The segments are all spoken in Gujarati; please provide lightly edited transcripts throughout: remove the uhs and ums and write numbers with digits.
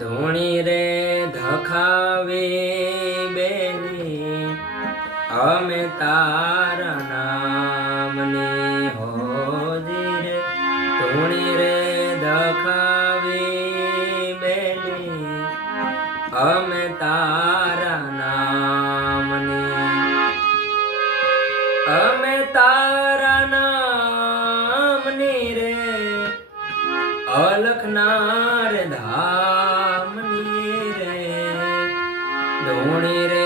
ધૂણી રે ધખાવે બેની અમે તારા નામની હોજી રે ધૂણી રે ધખાવે બેની અમે તારા નામની અમે તારા નામની રે અલખનાર ધામની રે ધૂણી રે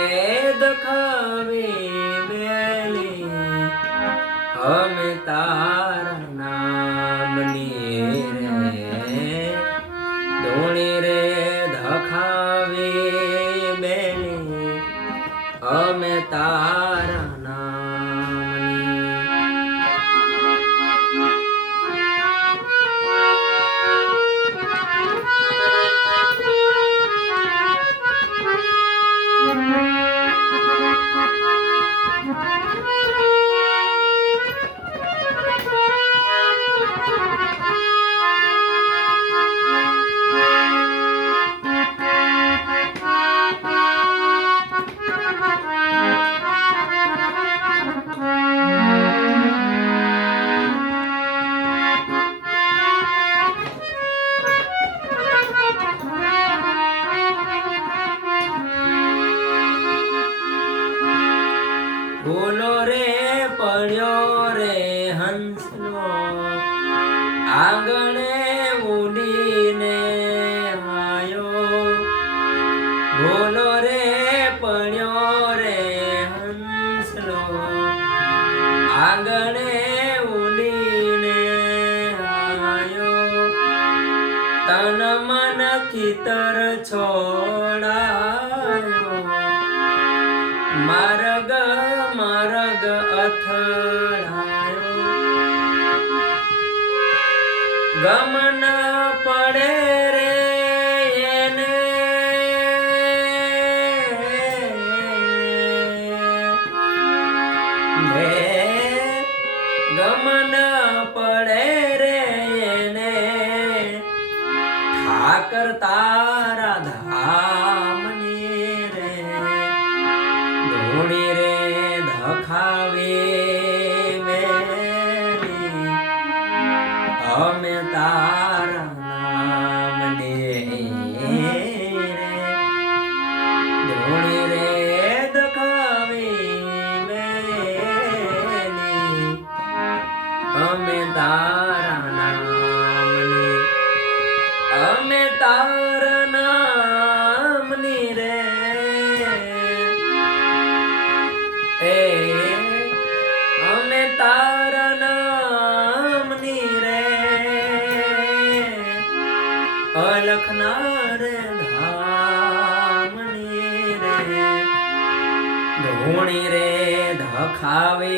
દખાવે બેલી અમે તારા નામની રે ધૂણી રે દખાવે બેલી અમે તારા ભૂલો રે પડ્યો રે હંસલો આંગણે ઉડીને આયો ભૂલો રે પડ્યો રે હંસલો આંગણે ઉડીને આયો તન મન ખીતર છોડાયો માર્ગ માર્ગ અથડાયો ગમ ન પડે રે એને ગમ ન પડે રે એને ઠાકર તારા ધામની રે ધૂણી રે ધખાવે બેલી અમે તારા નામની રે ધૂણી રે ધખાવે બેલી અમે તારા નામની અમે તારા નામની રે અમે તારા નામની રે અલખનાર ધામની રે ધૂણી રે ધખાવે